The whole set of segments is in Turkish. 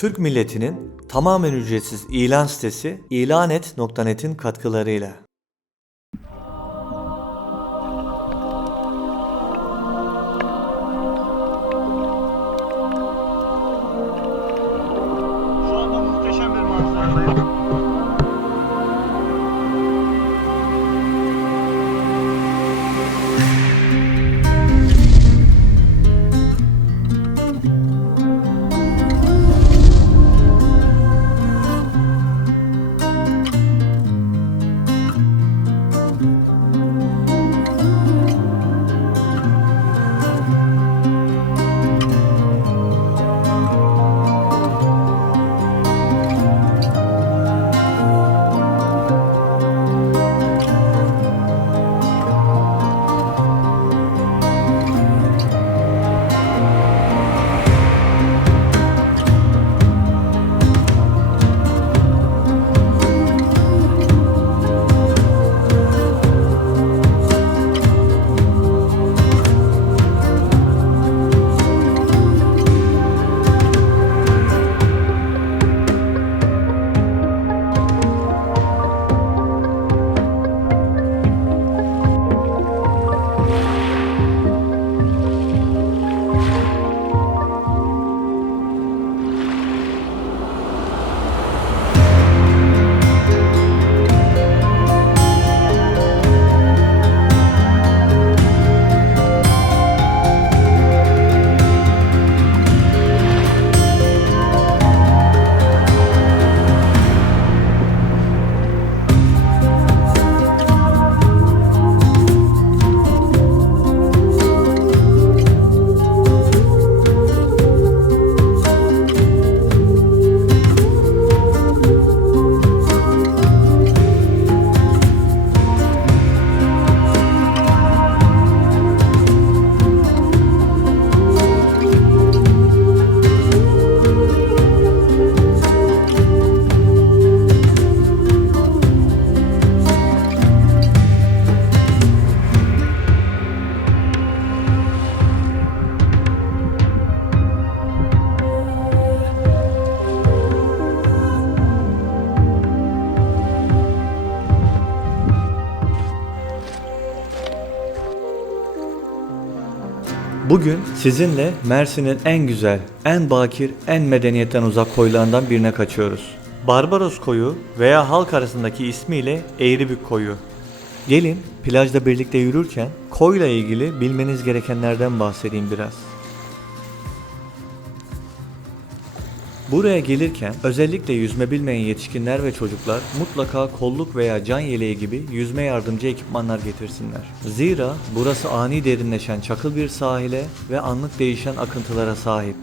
Türk milletinin tamamen ücretsiz ilan sitesi ilanet.net'in katkılarıyla. Bugün sizinle Mersin'in en güzel, en bakir, en medeniyetten uzak koylarından birine kaçıyoruz. Barbaros Koyu veya halk arasındaki ismiyle Eğribük Koyu. Gelin plajda birlikte yürürken koyla ilgili bilmeniz gerekenlerden bahsedeyim biraz. Buraya gelirken özellikle yüzme bilmeyen yetişkinler ve çocuklar mutlaka kolluk veya can yeleği gibi yüzme yardımcı ekipmanlar getirsinler. Zira burası ani derinleşen çakıl bir sahile ve anlık değişen akıntılara sahip.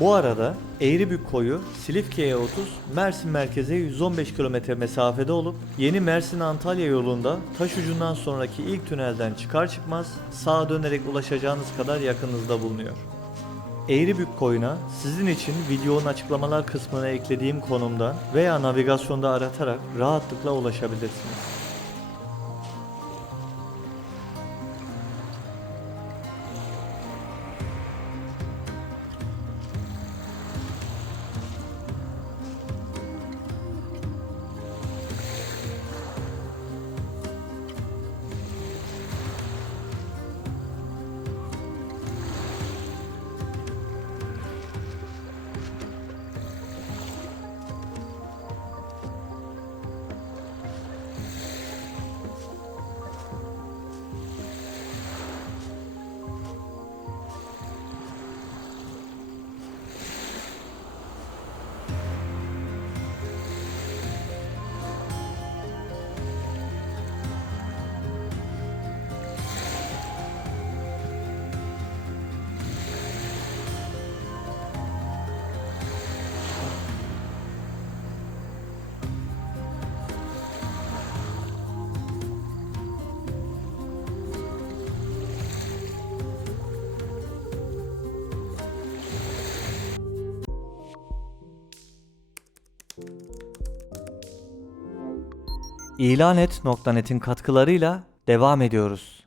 Bu arada Eğribük Koyu Silifke'ye 30, Mersin merkeze 115 km mesafede olup yeni Mersin-Antalya yolunda taş ucundan sonraki ilk tünelden çıkar çıkmaz sağa dönerek ulaşacağınız kadar yakınızda bulunuyor. Eğribük Koyu'na sizin için videonun açıklamalar kısmına eklediğim konumdan veya navigasyonda aratarak rahatlıkla ulaşabilirsiniz. ilanet.net'in katkılarıyla devam ediyoruz.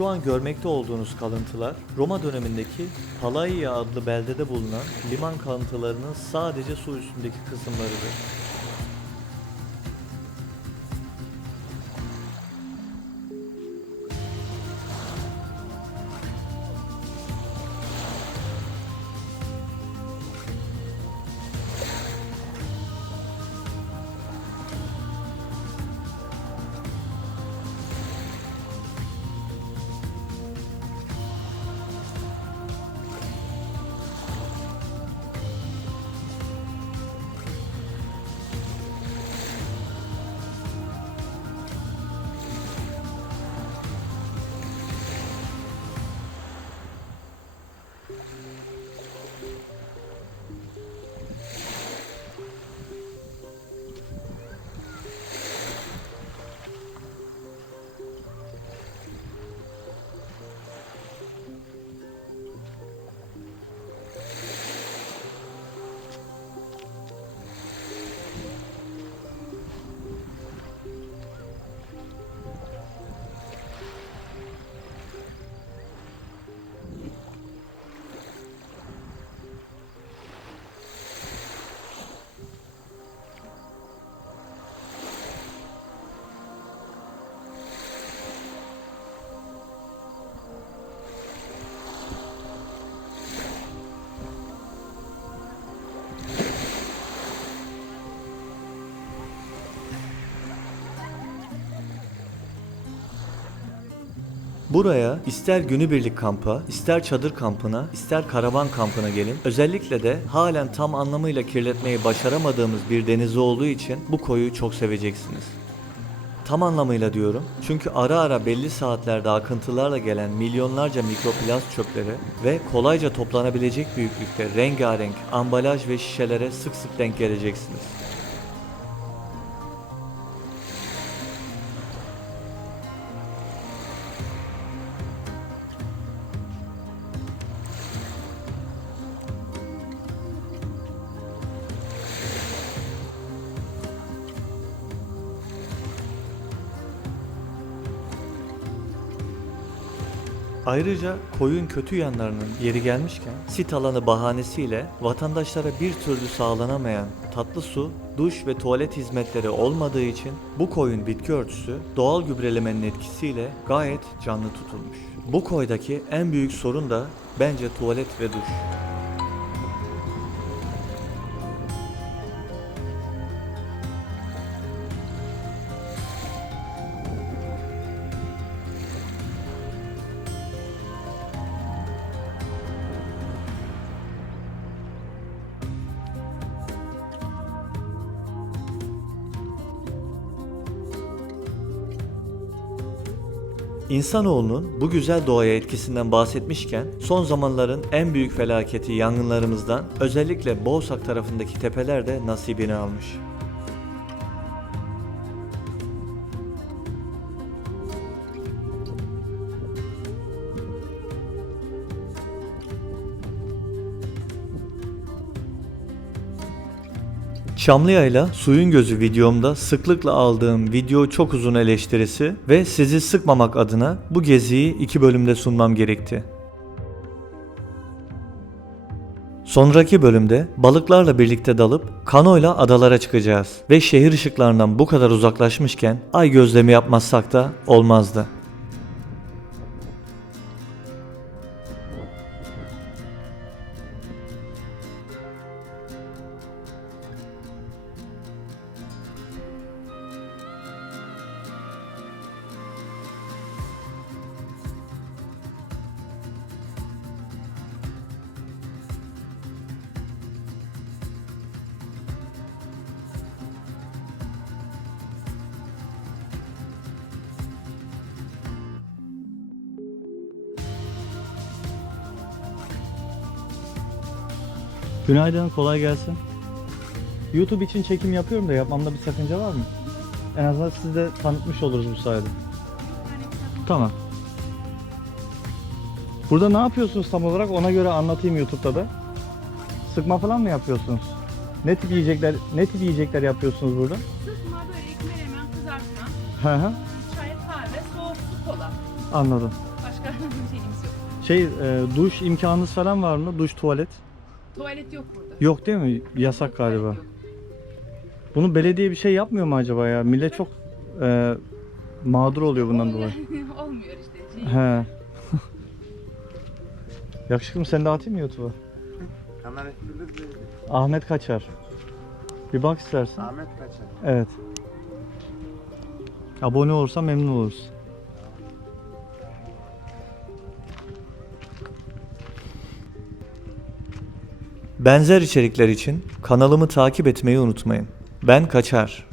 Şu an görmekte olduğunuz kalıntılar Roma dönemindeki Palaia adlı beldede bulunan liman kalıntılarının sadece su üstündeki kısımlarıdır. Buraya ister günübirlik kampa, ister çadır kampına, ister karavan kampına gelin. Özellikle de halen tam anlamıyla kirletmeyi başaramadığımız bir denizi olduğu için bu koyu çok seveceksiniz. Tam anlamıyla diyorum. Çünkü ara ara belli saatlerde akıntılarla gelen milyonlarca mikroplast çöpleri ve kolayca toplanabilecek büyüklükte rengarenk ambalaj ve şişelere sık sık denk geleceksiniz. Ayrıca koyun kötü yanlarının yeri gelmişken sit alanı bahanesiyle vatandaşlara bir türlü sağlanamayan tatlı su, duş ve tuvalet hizmetleri olmadığı için bu koyun bitki örtüsü doğal gübrelemenin etkisiyle gayet canlı tutulmuş. Bu koydaki en büyük sorun da bence tuvalet ve duş. İnsanoğlunun bu güzel doğaya etkisinden bahsetmişken son zamanların en büyük felaketi yangınlarımızdan özellikle Boğsak tarafındaki tepeler de nasibini almış. Çamlıya'yla Suyun Gözü videomda sıklıkla aldığım video çok uzun eleştirisi ve sizi sıkmamak adına bu geziyi iki bölümde sunmam gerekti. Sonraki bölümde balıklarla birlikte dalıp kanoyla adalara çıkacağız ve şehir ışıklarından bu kadar uzaklaşmışken ay gözlemi yapmazsak da olmazdı. Günaydın, kolay gelsin. YouTube için çekim yapıyorum da yapmamda bir sakınca var mı? En azından sizi de tanıtmış oluruz bu sayede. Tamam. Burada ne yapıyorsunuz tam olarak ona göre anlatayım YouTube'da da. Sıkma falan mı yapıyorsunuz? Ne tip yiyecekler ne tip yiyecekler yapıyorsunuz burada? Sıkma börek, menemen, kızartma, Hı hı. çay, kahve, soğuk su, kola. Anladım. Başka şeyimiz yok. Şey e, duş imkanınız falan var mı? Duş, tuvalet? Tuvalet yok burada. Yok değil mi? Yasak galiba. Yok. Bunu belediye bir şey yapmıyor mu acaba ya? Millet çok e, mağdur oluyor bundan Olmuyor- dolayı. Olmuyor işte. He. Yakışıklım sen de atayım mı YouTube'a? Hemen? Ahmet Kaçar. Bir bak istersen. Ahmet kaçar. Evet. Abone olursan memnun oluruz. Benzer içerikler için kanalımı takip etmeyi unutmayın. Ben Kaçar.